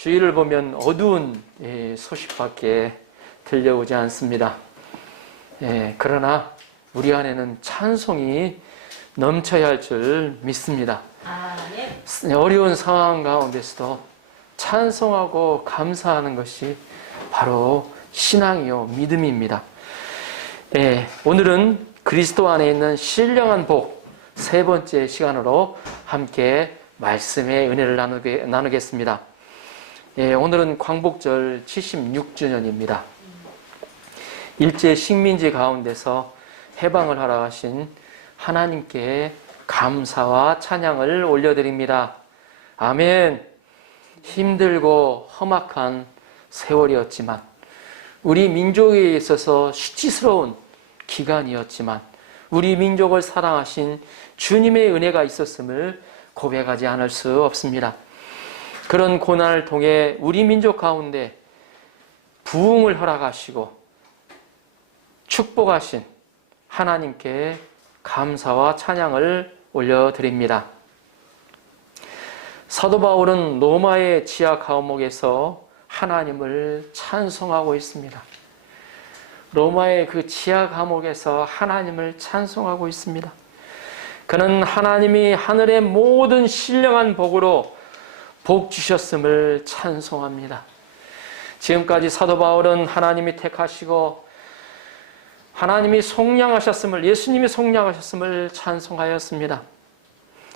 주위를 보면 어두운 소식밖에 들려오지 않습니다. 그러나 우리 안에는 찬송이 넘쳐야 할 줄 믿습니다. 어려운 상황 가운데서도 찬송하고 감사하는 것이 바로 신앙이요 믿음입니다. 오늘은 그리스도 안에 있는 신령한 복 세 번째 시간으로 함께 말씀의 은혜를 나누겠습니다. 오늘은 광복절 76주년입니다. 일제 식민지 가운데서 해방을 하러 가신 하나님께 감사와 찬양을 올려드립니다. 아멘. 힘들고 험악한 세월이었지만, 우리 민족에 있어서 수치스러운 기간이었지만, 우리 민족을 사랑하신 주님의 은혜가 있었음을 고백하지 않을 수 없습니다. 그런 고난을 통해 우리 민족 가운데 부흥을 허락하시고 축복하신 하나님께 감사와 찬양을 올려드립니다. 사도 바울은 로마의 지하 감옥에서 하나님을 찬송하고 있습니다. 로마의 그 지하 감옥에서 하나님을 찬송하고 있습니다. 그는 하나님이 하늘의 모든 신령한 복으로 복 주셨음을 찬송합니다. 지금까지 사도 바울은 하나님이 택하시고 하나님이 속량하셨음을, 예수님이 속량하셨음을 찬송하였습니다.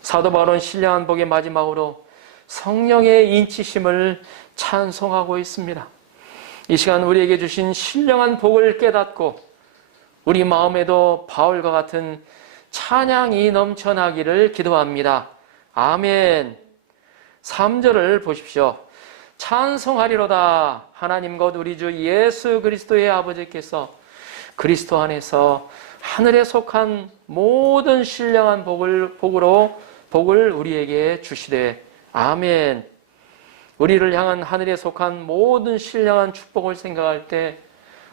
사도 바울은 신령한 복의 마지막으로 성령의 인치심을 찬송하고 있습니다. 이 시간 우리에게 주신 신령한 복을 깨닫고 우리 마음에도 바울과 같은 찬양이 넘쳐나기를 기도합니다. 아멘. 3절을 보십시오. 찬송하리로다. 하나님 곧 우리 주 예수 그리스도의 아버지께서 그리스도 안에서 하늘에 속한 모든 신령한 복을 우리에게 주시되. 아멘. 우리를 향한 하늘에 속한 모든 신령한 축복을 생각할 때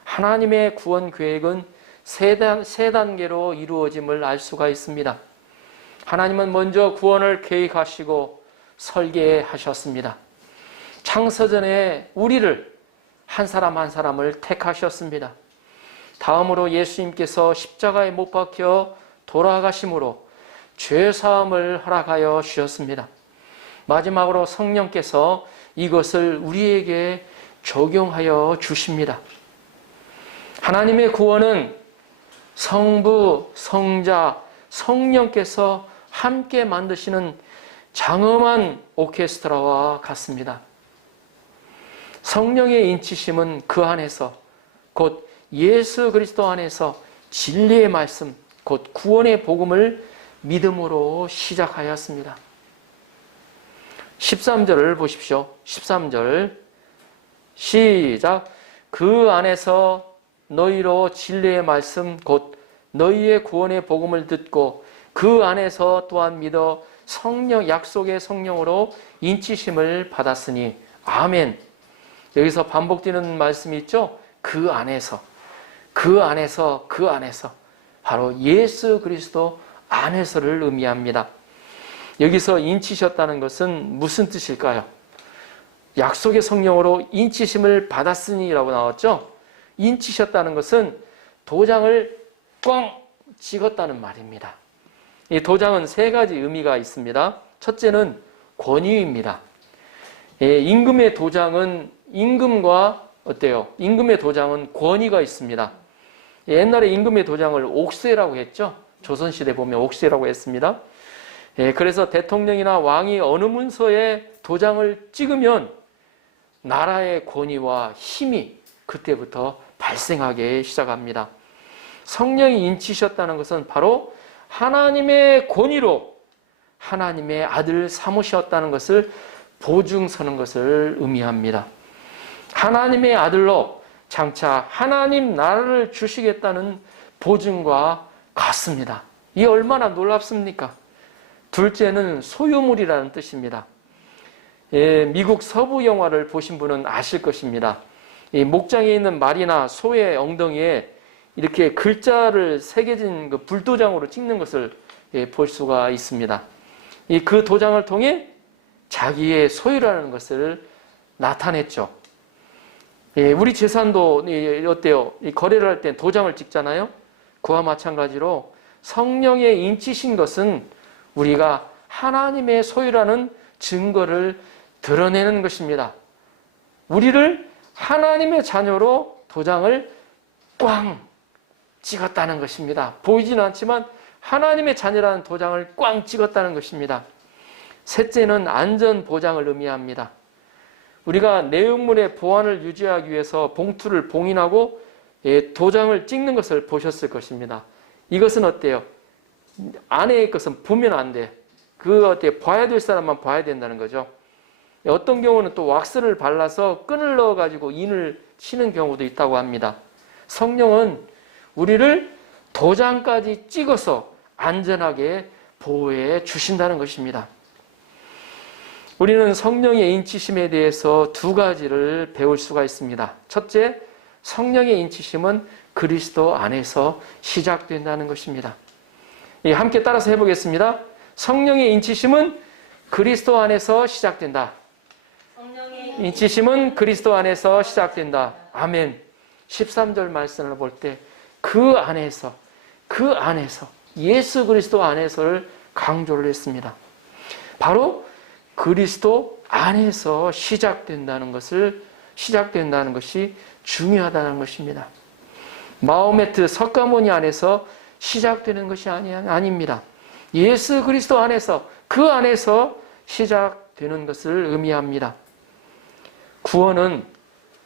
하나님의 구원 계획은 세 단계로 이루어짐을 알 수가 있습니다. 하나님은 먼저 구원을 계획하시고 설계하셨습니다. 창세전에 우리를 한 사람 한 사람을 택하셨습니다. 다음으로 예수님께서 십자가에 못 박혀 돌아가심으로 죄사함을 허락하여 주셨습니다. 마지막으로 성령께서 이것을 우리에게 적용하여 주십니다. 하나님의 구원은 성부, 성자, 성령께서 함께 만드시는 장엄한 오케스트라와 같습니다. 성령의 인치심은 그 안에서, 곧 예수 그리스도 안에서 진리의 말씀, 곧 구원의 복음을 믿음으로 시작하였습니다. 13절을 보십시오. 13절 시작. 그 안에서 너희로 진리의 말씀 곧 너희의 구원의 복음을 듣고 그 안에서 또한 믿어 성령, 약속의 성령으로 인치심을 받았으니. 아멘. 여기서 반복되는 말씀이 있죠. 그 안에서, 그 안에서, 그 안에서, 바로 예수 그리스도 안에서를 의미합니다. 여기서 인치셨다는 것은 무슨 뜻일까요? 약속의 성령으로 인치심을 받았으니라고 나왔죠? 인치셨다는 것은 도장을 꽝 찍었다는 말입니다. 이 도장은 세 가지 의미가 있습니다. 첫째는 권위입니다. 임금의 도장은 임금과 어때요? 임금의 도장은 권위가 있습니다. 옛날에 임금의 도장을 옥쇄라고 했죠? 조선시대 보면 옥쇄라고 했습니다. 그래서 대통령이나 왕이 어느 문서에 도장을 찍으면 나라의 권위와 힘이 그때부터 발생하기 시작합니다. 성령이 인치셨다는 것은 바로 하나님의 권위로 하나님의 아들 삼으셨다는 것을 보증서는 것을 의미합니다. 하나님의 아들로 장차 하나님 나라를 주시겠다는 보증과 같습니다. 이게 얼마나 놀랍습니까? 둘째는 소유물이라는 뜻입니다. 미국 서부 영화를 보신 분은 아실 것입니다. 이 목장에 있는 말이나 소의 엉덩이에 이렇게 글자를 새겨진 그 불도장으로 찍는 것을 볼 수가 있습니다. 그 도장을 통해 자기의 소유라는 것을 나타냈죠. 예, 우리 재산도 어때요? 거래를 할 때 도장을 찍잖아요. 그와 마찬가지로 성령의 인치신 것은 우리가 하나님의 소유라는 증거를 드러내는 것입니다. 우리를 하나님의 자녀로 도장을 꽝 찍었다는 것입니다. 보이지는 않지만 하나님의 자녀라는 도장을 꽝 찍었다는 것입니다. 셋째는 안전 보장을 의미합니다. 우리가 내용물의 보안을 유지하기 위해서 봉투를 봉인하고 도장을 찍는 것을 보셨을 것입니다. 이것은 어때요? 안에 것은 보면 안 돼. 봐야 될 사람만 봐야 된다는 거죠. 어떤 경우는 또 왁스를 발라서 끈을 넣어가지고 인을 치는 경우도 있다고 합니다. 성령은 우리를 도장까지 찍어서 안전하게 보호해 주신다는 것입니다. 우리는 성령의 인치심에 대해서 두 가지를 배울 수가 있습니다. 첫째, 성령의 인치심은 그리스도 안에서 시작된다는 것입니다. 함께 따라서 해보겠습니다. 성령의 인치심은 그리스도 안에서 시작된다. 인치심은 그리스도 안에서 시작된다. 아멘. 13절 말씀을 볼 때 그 안에서 예수 그리스도 안에서를 강조를 했습니다. 바로 그리스도 안에서 시작된다는 것이 중요하다는 것입니다. 마호메트 석가모니 안에서 시작되는 것이 아닙니다. 예수 그리스도 안에서, 그 안에서 시작되는 것을 의미합니다. 구원은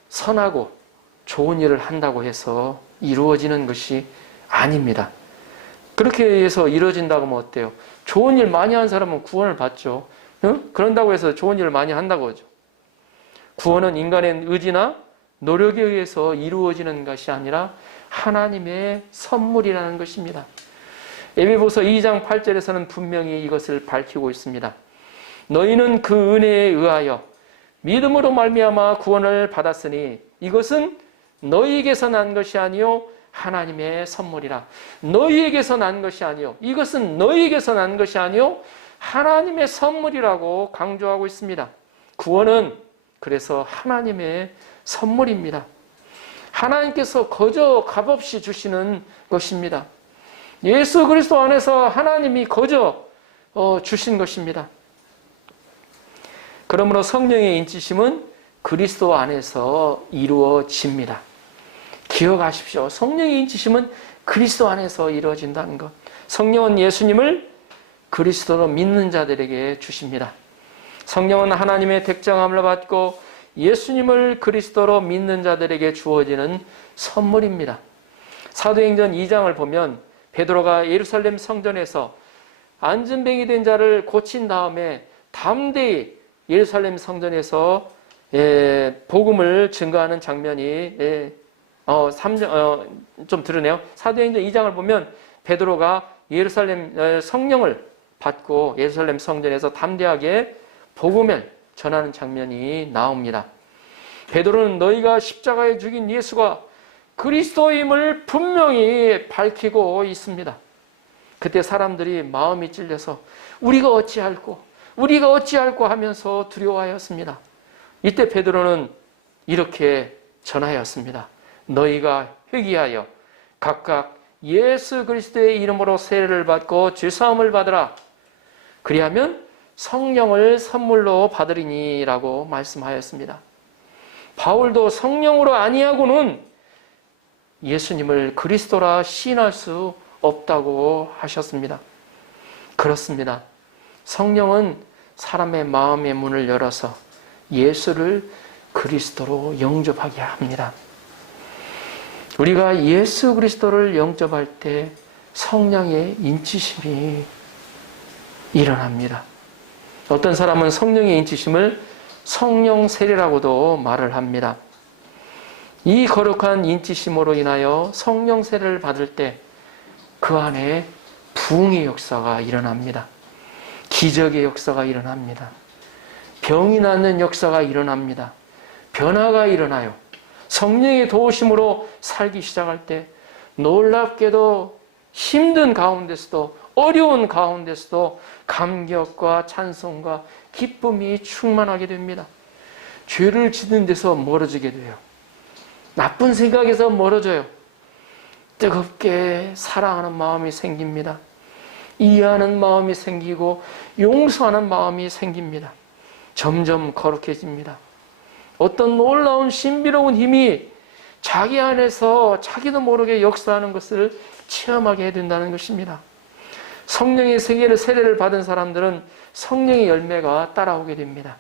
선하고 좋은 일을 한다고 해서 이루어지는 것이 아닙니다. 그렇게 해서 이루어진다고 하면 어때요? 좋은 일 많이 한 사람은 구원을 받죠. 그런다고 해서 좋은 일을 많이 한다고 하죠. 구원은 인간의 의지나 노력에 의해서 이루어지는 것이 아니라 하나님의 선물이라는 것입니다. 에베소서 2장 8절에서는 분명히 이것을 밝히고 있습니다. 너희는 그 은혜에 의하여 믿음으로 말미암아 구원을 받았으니 이것은 너희에게서 난 것이 아니요 하나님의 선물이라. 너희에게서 난 것이 아니요, 이것은 너희에게서 난 것이 아니요 하나님의 선물이라고 강조하고 있습니다. 구원은 그래서 하나님의 선물입니다. 하나님께서 거저 값없이 주시는 것입니다. 예수 그리스도 안에서 하나님이 거저 주신 것입니다. 그러므로 성령의 인치심은 그리스도 안에서 이루어집니다. 기억하십시오. 성령의 인치심은 그리스도 안에서 이루어진다는 것. 성령은 예수님을 그리스도로 믿는 자들에게 주십니다. 성령은 하나님의 택정함을 받고 예수님을 그리스도로 믿는 자들에게 주어지는 선물입니다. 사도행전 2장을 보면 베드로가 예루살렘 성전에서 안진뱅이 된 자를 고친 다음에 담대히 예루살렘 성전에서 복음을 증거하는 장면이 좀 들으네요. 사도행전 2장을 보면 베드로가 예루살렘 성령을 받고 예루살렘 성전에서 담대하게 복음을 전하는 장면이 나옵니다. 베드로는 너희가 십자가에 죽인 예수가 그리스도임을 분명히 밝히고 있습니다. 그때 사람들이 마음이 찔려서 우리가 어찌할꼬 하면서 두려워하였습니다. 이때 베드로는 이렇게 전하였습니다. 너희가 회개하여 각각 예수 그리스도의 이름으로 세례를 받고 죄사함을 받으라. 그리하면 성령을 선물로 받으리니라고 말씀하였습니다. 바울도 성령으로 아니하고는 예수님을 그리스도라 시인할 수 없다고 하셨습니다. 그렇습니다. 성령은 사람의 마음의 문을 열어서 예수를 그리스도로 영접하게 합니다. 우리가 예수 그리스도를 영접할 때 성령의 인치심이 일어납니다. 어떤 사람은 성령의 인치심을 성령 세례라고도 말을 합니다. 이 거룩한 인치심으로 인하여 성령 세례를 받을 때 그 안에 부흥의 역사가 일어납니다. 기적의 역사가 일어납니다. 병이 낫는 역사가 일어납니다. 변화가 일어나요. 성령의 도우심으로 살기 시작할 때 놀랍게도 힘든 가운데서도 어려운 가운데서도 감격과 찬송과 기쁨이 충만하게 됩니다. 죄를 짓는 데서 멀어지게 돼요. 나쁜 생각에서 멀어져요. 뜨겁게 사랑하는 마음이 생깁니다. 이해하는 마음이 생기고 용서하는 마음이 생깁니다. 점점 거룩해집니다. 어떤 놀라운 신비로운 힘이 자기 안에서 자기도 모르게 역사하는 것을 체험하게 해준다는 것입니다. 성령의 세례를 받은 사람들은 성령의 열매가 따라오게 됩니다.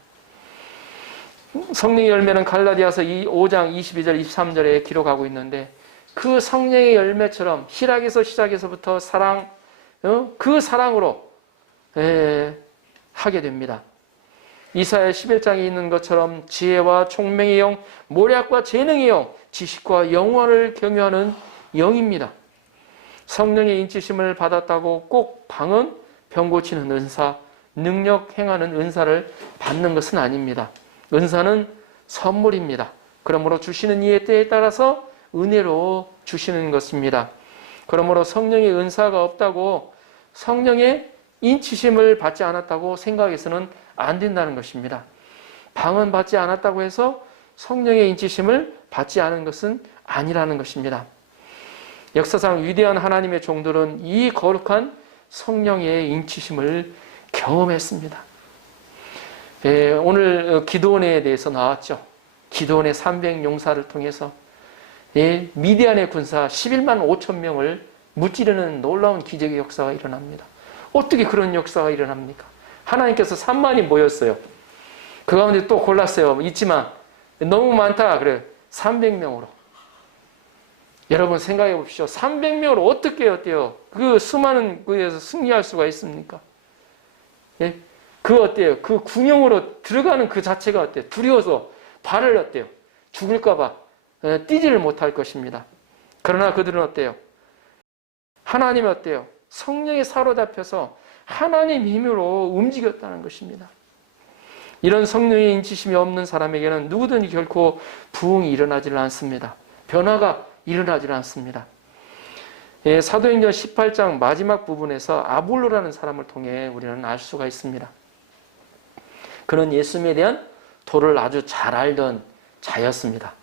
성령의 열매는 갈라디아서 5장 22절 23절에 기록하고 있는데 그 성령의 열매처럼 희락에서 시작해서부터 사랑, 그 사랑으로 하게 됩니다. 이사야 11장에 있는 것처럼 지혜와 총명의 영, 모략과 재능의 영, 지식과 영원을 경유하는 영입니다. 성령의 인치심을 받았다고 꼭 방언, 병 고치는 은사, 능력 행하는 은사를 받는 것은 아닙니다. 은사는 선물입니다. 그러므로 주시는 이의 때에 따라서 은혜로 주시는 것입니다. 그러므로 성령의 은사가 없다고 성령의 인치심을 받지 않았다고 생각해서는 안 된다는 것입니다. 방언 받지 않았다고 해서 성령의 인치심을 받지 않은 것은 아니라는 것입니다. 역사상 위대한 하나님의 종들은 이 거룩한 성령의 인치심을 경험했습니다. 오늘 기드온에 대해서 나왔죠. 기드온의 300용사를 통해서 미디안의 군사 11만 5천 명을 무찌르는 놀라운 기적의 역사가 일어납니다. 어떻게 그런 역사가 일어납니까? 하나님께서 3만이 모였어요. 그 가운데 또 골랐어요. 있지만 너무 많다. 그래 300명으로. 여러분 생각해 보십시오. 300명으로 어떻게 어때요? 그 수많은 곳에서 승리할 수가 있습니까? 예? 그 어때요? 그 궁영으로 들어가는 그 자체가 어때요? 두려워서 발을 어때요? 죽을까봐 뛰지를 못할 것입니다. 그러나 그들은 어때요? 하나님이 어때요? 성령에 사로잡혀서 하나님 힘으로 움직였다는 것입니다. 이런 성령의 인치심이 없는 사람에게는 누구든지 결코 부흥이 일어나지를 않습니다. 변화가 일어나질 않습니다. 사도행전 18장 마지막 부분에서 아볼로라는 사람을 통해 우리는 알 수가 있습니다. 그는 예수님에 대한 도를 아주 잘 알던 자였습니다.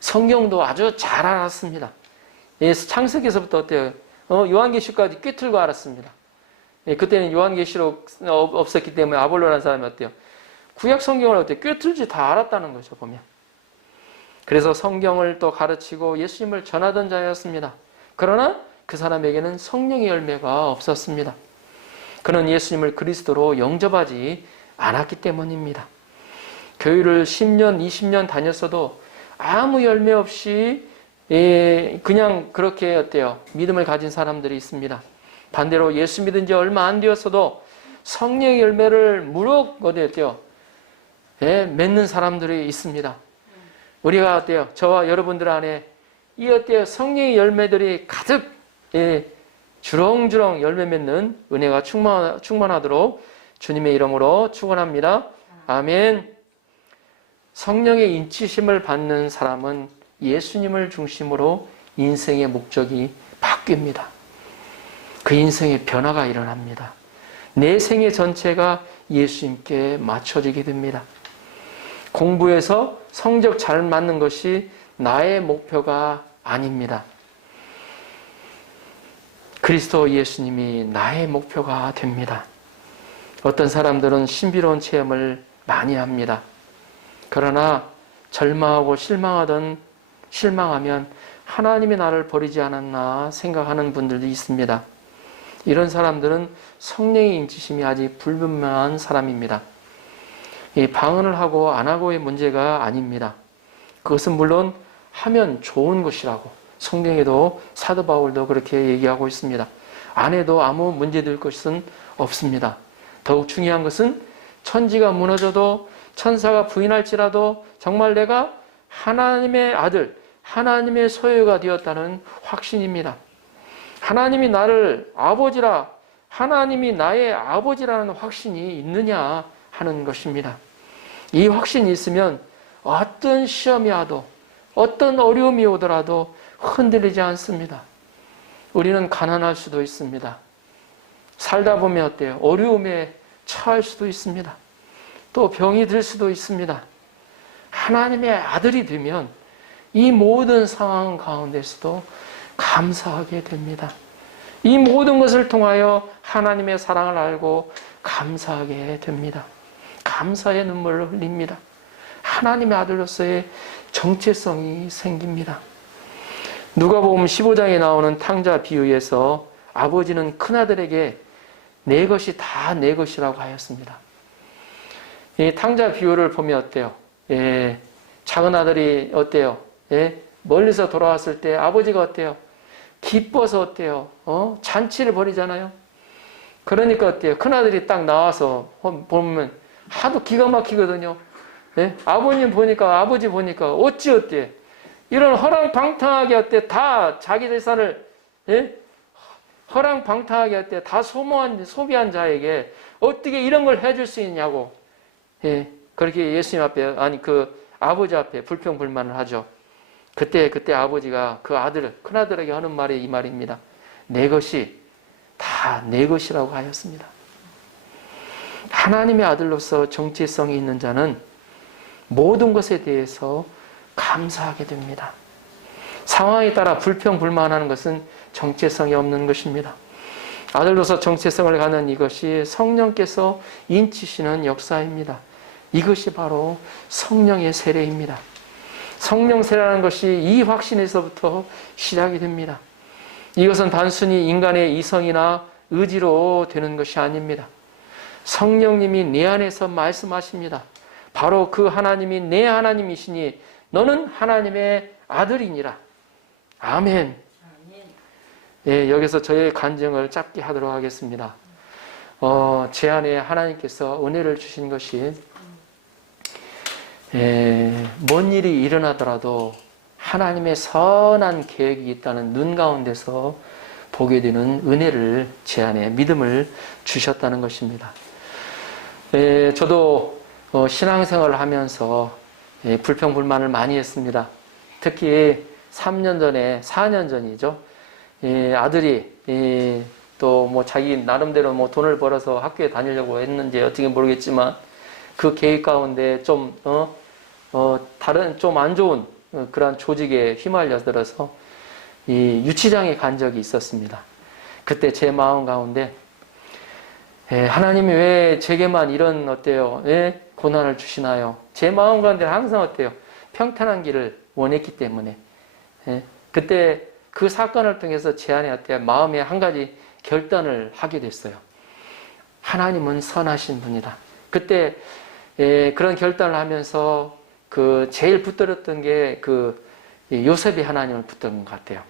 성경도 아주 잘 알았습니다. 창세기에서부터 어때요? 요한계시록까지 꿰뚫고 알았습니다. 그때는 요한계시록 없었기 때문에 아볼로라는 사람이 어때요? 구약 성경을 어때요? 꿰뚫지 다 알았다는 거죠, 보면. 그래서 성경을 또 가르치고 예수님을 전하던 자였습니다. 그러나 그 사람에게는 성령의 열매가 없었습니다. 그는 예수님을 그리스도로 영접하지 않았기 때문입니다. 교회를 10년, 20년 다녔어도 아무 열매 없이 그냥 그렇게 어때요? 믿음을 가진 사람들이 있습니다. 반대로 예수 믿은 지 얼마 안 되었어도 성령의 열매를 무럭 어때요? 맺는 사람들이 있습니다. 우리가 어때요? 저와 여러분들 안에 이 어때요? 성령의 열매들이 가득 주렁주렁 열매 맺는 은혜가 충만하도록 주님의 이름으로 축원합니다. 아멘. 성령의 인치심을 받는 사람은 예수님을 중심으로 인생의 목적이 바뀝니다. 그 인생의 변화가 일어납니다. 내 생애 전체가 예수님께 맞춰지게 됩니다. 공부해서 성적 잘 맞는 것이 나의 목표가 아닙니다. 그리스도 예수님이 나의 목표가 됩니다. 어떤 사람들은 신비로운 체험을 많이 합니다. 그러나 절망하고 실망하면 하나님이 나를 버리지 않았나 생각하는 분들도 있습니다. 이런 사람들은 성령의 인치심이 아직 불분명한 사람입니다. 이 방언을 하고 안 하고의 문제가 아닙니다. 그것은 물론 하면 좋은 것이라고 성경에도 사도 바울도 그렇게 얘기하고 있습니다. 안 해도 아무 문제될 것은 없습니다. 더욱 중요한 것은 천지가 무너져도 천사가 부인할지라도 정말 내가 하나님의 아들, 하나님의 소유가 되었다는 확신입니다. 하나님이 나를 아버지라, 하나님이 나의 아버지라는 확신이 있느냐 하는 것입니다. 이 확신이 있으면 어떤 시험이 와도 어떤 어려움이 오더라도 흔들리지 않습니다. 우리는 가난할 수도 있습니다. 살다 보면 어때요? 어려움에 처할 수도 있습니다. 또 병이 들 수도 있습니다. 하나님의 아들이 되면 이 모든 상황 가운데서도 감사하게 됩니다. 이 모든 것을 통하여 하나님의 사랑을 알고 감사하게 됩니다. 감사의 눈물을 흘립니다. 하나님의 아들로서의 정체성이 생깁니다. 누가복음 15장에 나오는 탕자 비유에서 아버지는 큰아들에게 내 것이 다 내 것이라고 하였습니다. 이 탕자 비유를 보면 어때요? 작은 아들이 어때요? 멀리서 돌아왔을 때 아버지가 어때요? 기뻐서 어때요? 잔치를 벌이잖아요. 그러니까 어때요? 큰아들이 딱 나와서 보면 하도 기가 막히거든요. 아버님 보니까, 아버지 보니까 어찌 어때? 이런 허랑방탕하게 어때? 다 자기 재산을 허랑방탕하게 어때? 다 소비한 자에게 어떻게 이런 걸 해줄 수 있냐고. 그렇게 예수님 앞에, 아니 그 아버지 앞에 불평불만을 하죠. 그때 아버지가 그 아들, 큰아들에게 하는 말이 이 말입니다. 내 것이 다 내 것이라고 하였습니다. 하나님의 아들로서 정체성이 있는 자는 모든 것에 대해서 감사하게 됩니다. 상황에 따라 불평불만하는 것은 정체성이 없는 것입니다. 아들로서 정체성을 갖는 이것이 성령께서 인치시는 역사입니다. 이것이 바로 성령의 세례입니다. 성령 세례라는 것이 이 확신에서부터 시작이 됩니다. 이것은 단순히 인간의 이성이나 의지로 되는 것이 아닙니다. 성령님이 내 안에서 말씀하십니다. 바로 그 하나님이 내 하나님이시니 너는 하나님의 아들이니라. 아멘. 여기서 저의 간증을 짧게 하도록 하겠습니다. 제 안에 하나님께서 은혜를 주신 것이 뭔 일이 일어나더라도 하나님의 선한 계획이 있다는 눈 가운데서 보게 되는 은혜를 제 안에 믿음을 주셨다는 것입니다. 저도 신앙생활을 하면서 불평불만을 많이 했습니다. 특히 3년 전에, 4년 전이죠. 아들이 또 뭐 자기 나름대로 뭐 돈을 벌어서 학교에 다니려고 했는지 어떻게 모르겠지만 그 계획 가운데 좀 다른 좀 안 좋은 그런 조직에 휘말려들어서 이 유치장에 간 적이 있었습니다. 그때 제 마음 가운데 하나님이 왜 제게만 이런 어때요? 고난을 주시나요? 제 마음 가운데 항상 어때요? 평탄한 길을 원했기 때문에 그때 그 사건을 통해서 제 안에 어때요? 마음에 한 가지 결단을 하게 됐어요. 하나님은 선하신 분이다. 그때 그런 결단을 하면서 그 제일 붙들었던 게 그 요셉의 하나님을 붙든 것 같아요.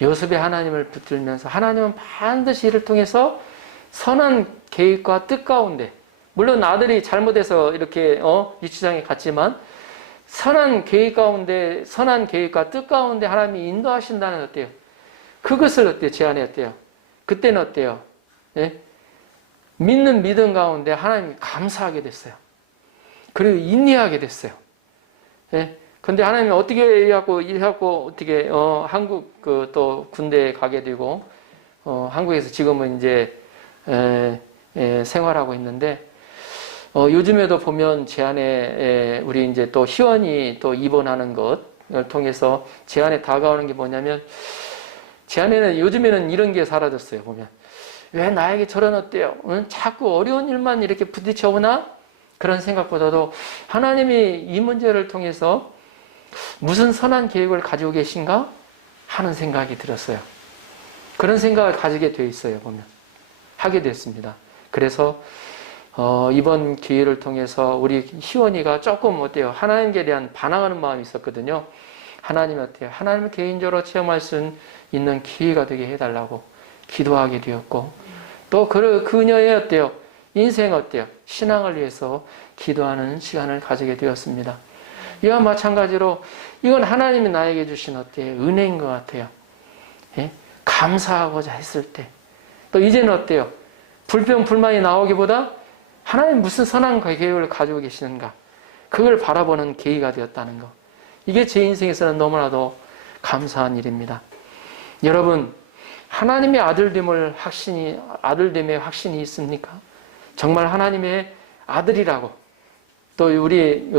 요셉의 하나님을 붙들면서 하나님은 반드시 이를 통해서 선한 계획과 뜻 가운데, 물론 아들이 잘못해서 이렇게 유치장에 갔지만 선한 계획 가운데, 선한 계획과 뜻 가운데 하나님이 인도하신다는 어때요? 그것을 어때요? 제 안에 어때요? 그때는 어때요? 믿는 믿음 가운데 하나님이 감사하게 됐어요. 그리고 인내하게 됐어요. 근데 하나님이 어떻게 일하고 어떻게 한국 또 군대에 가게 되고 한국에서 지금은 이제 생활하고 있는데 요즘에도 보면 제 안에 우리 이제 또 희원이 또 입원하는 것을 통해서 제 안에 다가오는 게 뭐냐면 제 안에는 요즘에는 이런 게 사라졌어요. 보면 왜 나에게 저런 어때요? 자꾸 어려운 일만 이렇게 부딪혀오나? 그런 생각보다도 하나님이 이 문제를 통해서 무슨 선한 계획을 가지고 계신가? 하는 생각이 들었어요. 그런 생각을 가지게 돼 있어요. 보면 하게 됐습니다. 그래서 이번 기회를 통해서 우리 희원이가 조금 어때요? 하나님께 대한 반항하는 마음이 있었거든요. 하나님 어때요? 하나님을 개인적으로 체험할 수 있는 기회가 되게 해달라고 기도하게 되었고 또 그녀의 어때요? 인생 어때요? 신앙을 위해서 기도하는 시간을 가지게 되었습니다. 이와 마찬가지로 이건 하나님이 나에게 주신 어때요? 은혜인 것 같아요. 감사하고자 했을 때 또 이제는 어때요? 불평 불만이 나오기보다 하나님 무슨 선한 계획을 가지고 계시는가 그걸 바라보는 계기가 되었다는 것. 이게 제 인생에서는 너무나도 감사한 일입니다. 여러분 하나님의 아들됨의 확신이 있습니까? 정말 하나님의 아들이라고 또 우리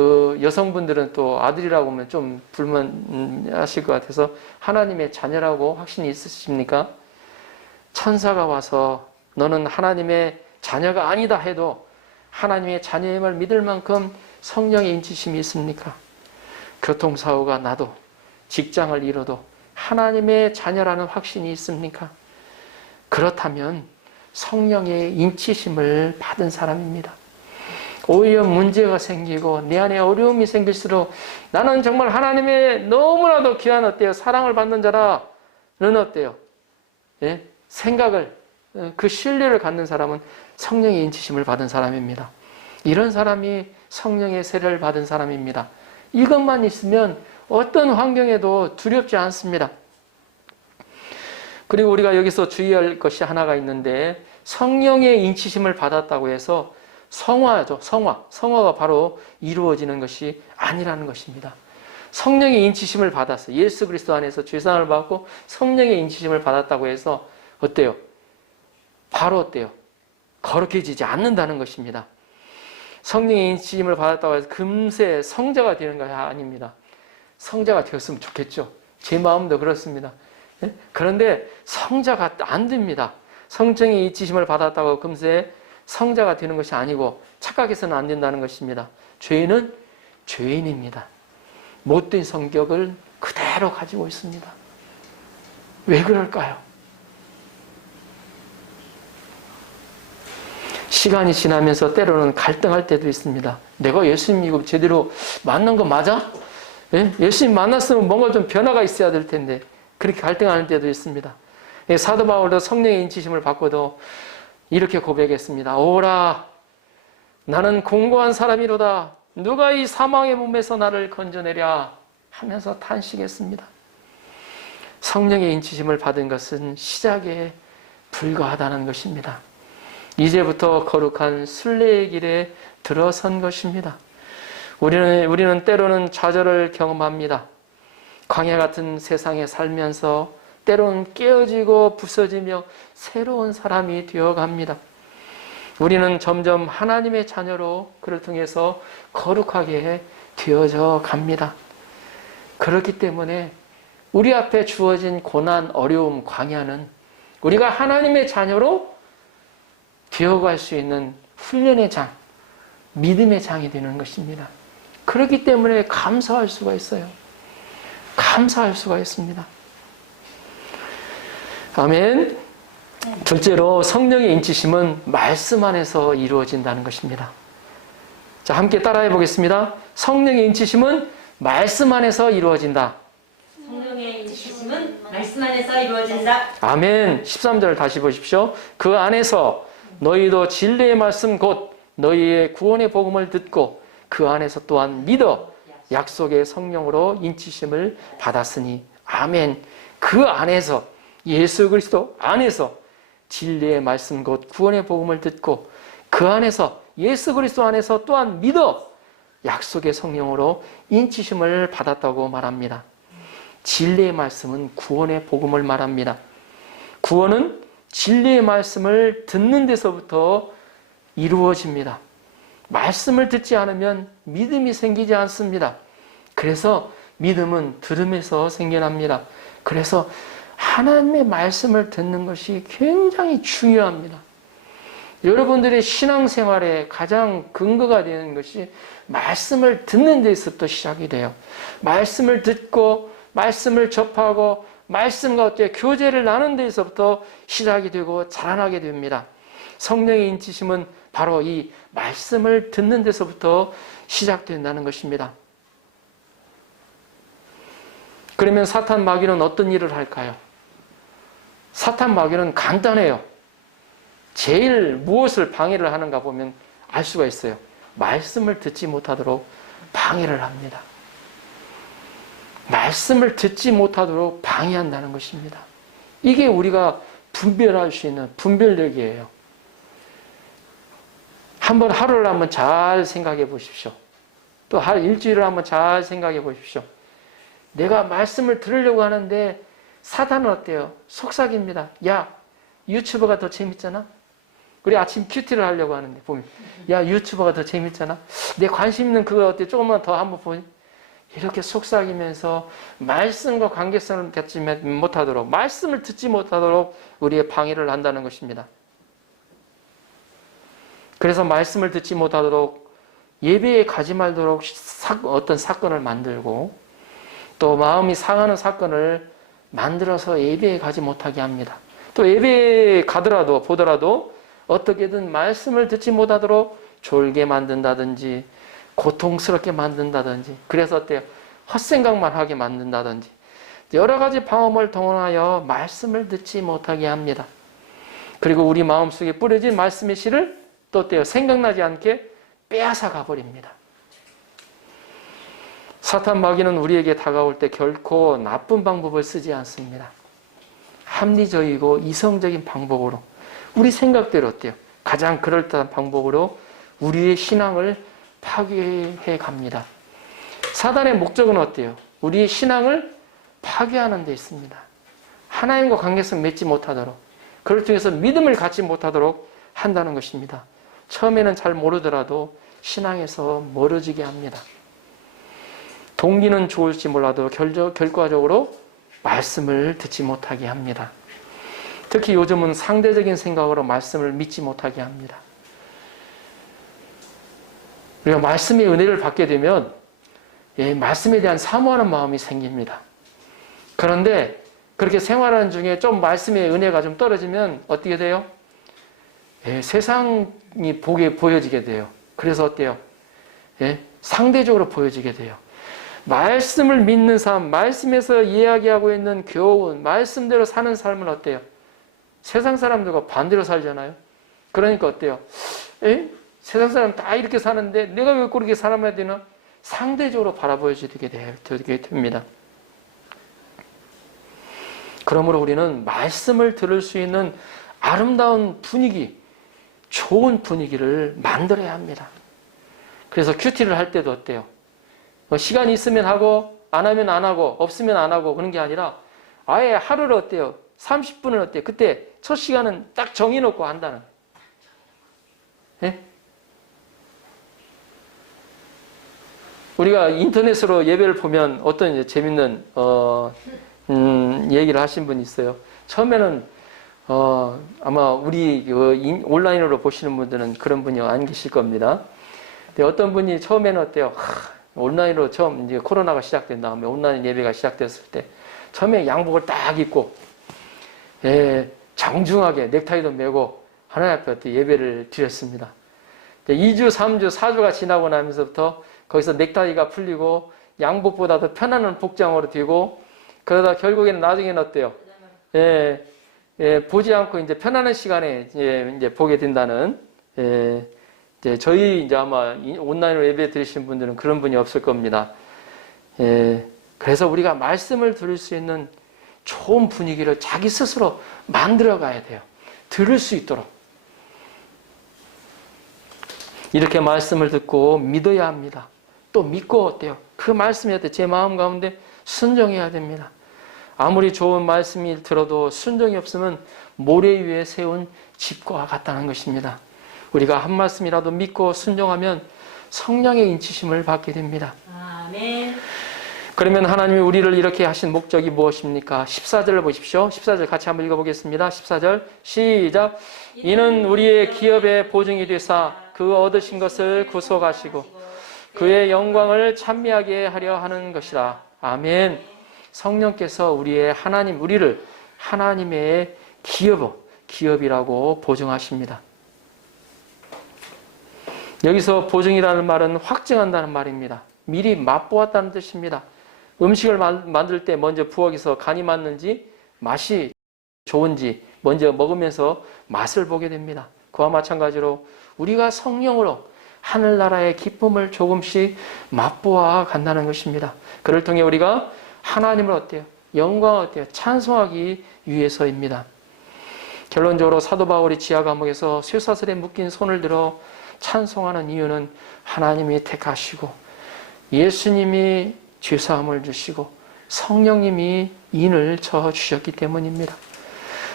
여성분들은 또 아들이라고 하면 좀 불만하실 것 같아서 하나님의 자녀라고 확신이 있으십니까? 천사가 와서 너는 하나님의 자녀가 아니다 해도 하나님의 자녀임을 믿을 만큼 성령의 인치심이 있습니까? 교통사고가 나도 직장을 잃어도 하나님의 자녀라는 확신이 있습니까? 그렇다면 성령의 인치심을 받은 사람입니다. 오히려 문제가 생기고 내 안에 어려움이 생길수록 나는 정말 하나님의 너무나도 귀한 어때요? 사랑을 받는 자라는 어때요? 예? 생각을 그 신뢰를 갖는 사람은 성령의 인치심을 받은 사람입니다. 이런 사람이 성령의 세례를 받은 사람입니다. 이것만 있으면 어떤 환경에도 두렵지 않습니다. 그리고 우리가 여기서 주의할 것이 하나가 있는데 성령의 인치심을 받았다고 해서 성화죠. 성화가 바로 이루어지는 것이 아니라는 것입니다. 성령의 인치심을 받았어요. 예수 그리스도 안에서 죄사함을 받고 성령의 인치심을 받았다고 해서 어때요? 바로 어때요? 거룩해지지 않는다는 것입니다. 성령의 인치심을 받았다고 해서 금세 성자가 되는 것이 아닙니다. 성자가 되었으면 좋겠죠. 제 마음도 그렇습니다. 그런데 성자가 안 됩니다. 성령의 인치심을 받았다고 금세 성자가 되는 것이 아니고 착각해서는 안 된다는 것입니다. 죄인은 죄인입니다. 못된 성격을 그대로 가지고 있습니다. 왜 그럴까요? 시간이 지나면서 때로는 갈등할 때도 있습니다. 내가 예수님 이거 제대로 만난 거 맞아? 예? 예수님 만났으면 뭔가 좀 변화가 있어야 될 텐데 그렇게 갈등하는 때도 있습니다. 사도 바울도 성령의 인치심을 받고도 이렇게 고백했습니다. 오라 나는 공고한 사람이로다. 누가 이 사망의 몸에서 나를 건져내랴 하면서 탄식했습니다. 성령의 인치심을 받은 것은 시작에 불과하다는 것입니다. 이제부터 거룩한 순례의 길에 들어선 것입니다. 우리는 때로는 좌절을 경험합니다. 광야 같은 세상에 살면서 때로는 깨어지고 부서지며 새로운 사람이 되어갑니다. 우리는 점점 하나님의 자녀로 그를 통해서 거룩하게 되어져 갑니다. 그렇기 때문에 우리 앞에 주어진 고난, 어려움, 광야는 우리가 하나님의 자녀로 되어갈 수 있는 훈련의 장, 믿음의 장이 되는 것입니다. 그렇기 때문에 감사할 수가 있어요. 감사할 수가 있습니다. 아멘. 둘째로 성령의 인치심은 말씀 안에서 이루어진다는 것입니다. 자, 함께 따라해 보겠습니다. 성령의 인치심은 말씀 안에서 이루어진다. 성령의 인치심은 말씀 안에서 이루어진다. 아멘. 13절 다시 보십시오. 그 안에서 너희도 진리의 말씀 곧 너희의 구원의 복음을 듣고 그 안에서 또한 믿어 약속의 성령으로 인치심을 받았으니 아멘. 그 안에서 예수 그리스도 안에서 진리의 말씀 곧 구원의 복음을 듣고 그 안에서 예수 그리스도 안에서 또한 믿어 약속의 성령으로 인치심을 받았다고 말합니다. 진리의 말씀은 구원의 복음을 말합니다. 구원은 진리의 말씀을 듣는 데서부터 이루어집니다. 말씀을 듣지 않으면 믿음이 생기지 않습니다. 그래서 믿음은 들음에서 생겨납니다. 그래서 하나님의 말씀을 듣는 것이 굉장히 중요합니다. 여러분들의 신앙생활에 가장 근거가 되는 것이 말씀을 듣는 데서부터 시작이 돼요. 말씀을 듣고 말씀을 접하고 말씀과 어떻게 교제를 나누는 데서부터 시작이 되고 자라나게 됩니다. 성령의 인치심은 바로 이 말씀을 듣는 데서부터 시작된다는 것입니다. 그러면 사탄 마귀는 어떤 일을 할까요? 사탄 마귀는 간단해요. 제일 무엇을 방해를 하는가 보면 알 수가 있어요. 말씀을 듣지 못하도록 방해를 합니다. 말씀을 듣지 못하도록 방해한다는 것입니다. 이게 우리가 분별할 수 있는 분별력이에요. 하루를 한번 잘 생각해 보십시오. 또 일주일을 한번 잘 생각해 보십시오. 내가 말씀을 들으려고 하는데 사탄은 어때요? 속삭입니다. 야, 유튜브가 더 재밌잖아? 우리 아침 큐티를 하려고 하는데 보면 야 유튜버가 더 재밌잖아. 내 관심 있는 그거 어때? 조금만 더 한번 보니 이렇게 속삭이면서 말씀과 관계성을 갖지 못하도록 말씀을 듣지 못하도록 우리의 방해를 한다는 것입니다. 그래서 말씀을 듣지 못하도록 예배에 가지 말도록 어떤 사건을 만들고 또 마음이 상하는 사건을 만들어서 예배에 가지 못하게 합니다. 또 예배에 가더라도 보더라도 어떻게든 말씀을 듣지 못하도록 졸게 만든다든지 고통스럽게 만든다든지 그래서 어때요? 헛생각만 하게 만든다든지 여러 가지 방법을 동원하여 말씀을 듣지 못하게 합니다. 그리고 우리 마음속에 뿌려진 말씀의 씨를 또 어때요? 생각나지 않게 빼앗아 가버립니다. 사탄 마귀는 우리에게 다가올 때 결코 나쁜 방법을 쓰지 않습니다. 합리적이고 이성적인 방법으로 우리 생각대로 어때요? 가장 그럴듯한 방법으로 우리의 신앙을 파괴해 갑니다. 사단의 목적은 어때요? 우리의 신앙을 파괴하는 데 있습니다. 하나님과 관계성 맺지 못하도록 그를 통해서 믿음을 갖지 못하도록 한다는 것입니다. 처음에는 잘 모르더라도 신앙에서 멀어지게 합니다. 동기는 좋을지 몰라도 결과적으로 말씀을 듣지 못하게 합니다. 특히 요즘은 상대적인 생각으로 말씀을 믿지 못하게 합니다. 우리가 말씀의 은혜를 받게 되면 말씀에 대한 사모하는 마음이 생깁니다. 그런데 그렇게 생활하는 중에 좀 말씀의 은혜가 좀 떨어지면 어떻게 돼요? 세상이 보여지게 돼요. 그래서 어때요? 상대적으로 보여지게 돼요. 말씀을 믿는 삶, 말씀에서 이야기하고 있는 교훈, 말씀대로 사는 삶은 어때요? 세상 사람들과 반대로 살잖아요. 그러니까 어때요? 세상 사람 다 이렇게 사는데 내가 왜 그렇게 살아야 되나? 상대적으로 바라보여지게 됩니다. 그러므로 우리는 말씀을 들을 수 있는 아름다운 분위기, 좋은 분위기를 만들어야 합니다. 그래서 큐티를 할 때도 어때요? 시간이 있으면 하고 안 하면 안 하고 없으면 안 하고 그런 게 아니라 아예 하루를 어때요? 30분을 어때요? 그때 첫 시간은 딱 정해놓고 한다는 거예요. 우리가 인터넷으로 예배를 보면 어떤 이제 재밌는 얘기를 하신 분이 있어요. 처음에는 아마 우리 온라인으로 보시는 분들은 그런 분이 안 계실 겁니다. 근데 어떤 분이 처음에는 어때요? 온라인으로 처음 이제 코로나가 시작된 다음에 온라인 예배가 시작됐을 때 처음에 양복을 딱 입고 정중하게 넥타이도 메고 하나님 앞에 어떻게 예배를 드렸습니다. 2주, 3주, 4주가 지나고 나면서부터 거기서 넥타이가 풀리고 양복보다도 편안한 복장으로 되고 그러다 결국에는 나중에는 어때요? 보지 않고 이제 편안한 시간에 이제 보게 된다는 이제 저희 이제 아마 온라인으로 예배 드리신 분들은 그런 분이 없을 겁니다. 그래서 우리가 말씀을 들을 수 있는 좋은 분위기를 자기 스스로 만들어 가야 돼요. 들을 수 있도록. 이렇게 말씀을 듣고 믿어야 합니다. 또 믿고 어때요? 그 말씀에 제 마음 가운데 순종해야 됩니다. 아무리 좋은 말씀이 들어도 순종이 없으면 모래 위에 세운 집과 같다는 것입니다. 우리가 한 말씀이라도 믿고 순종하면 성령의 인치심을 받게 됩니다. 아멘. 그러면 하나님이 우리를 이렇게 하신 목적이 무엇입니까? 14절을 보십시오. 14절 같이 한번 읽어보겠습니다. 14절 시작. 이는 우리의 기업의 보증이 되사 그 얻으신 것을 구속하시고 그의 영광을 찬미하게 하려 하는 것이라. 아멘. 성령께서 우리를 하나님의 기업이라고 보증하십니다. 여기서 보증이라는 말은 확증한다는 말입니다. 미리 맛보았다는 뜻입니다. 음식을 만들 때 먼저 부엌에서 간이 맞는지 맛이 좋은지 먼저 먹으면서 맛을 보게 됩니다. 그와 마찬가지로 우리가 성령으로 하늘나라의 기쁨을 조금씩 맛보아 간다는 것입니다. 그를 통해 우리가 하나님을 어때요? 영광을 어때요? 찬송하기 위해서입니다. 결론적으로 사도 바울이 지하 감옥에서 쇠사슬에 묶인 손을 들어 찬송하는 이유는 하나님이 택하시고 예수님이 죄사함을 주시고 성령님이 인을 쳐 주셨기 때문입니다.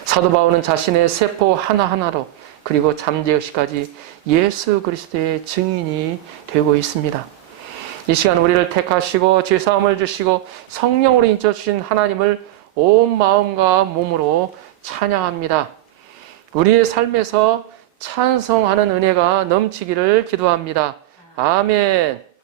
사도 바울은 자신의 세포 하나하나로 그리고 잠재의식까지 예수 그리스도의 증인이 되고 있습니다. 이 시간 우리를 택하시고 죄사함을 주시고 성령으로 인쳐주신 하나님을 온 마음과 몸으로 찬양합니다. 우리의 삶에서 찬송하는 은혜가 넘치기를 기도합니다. 아멘.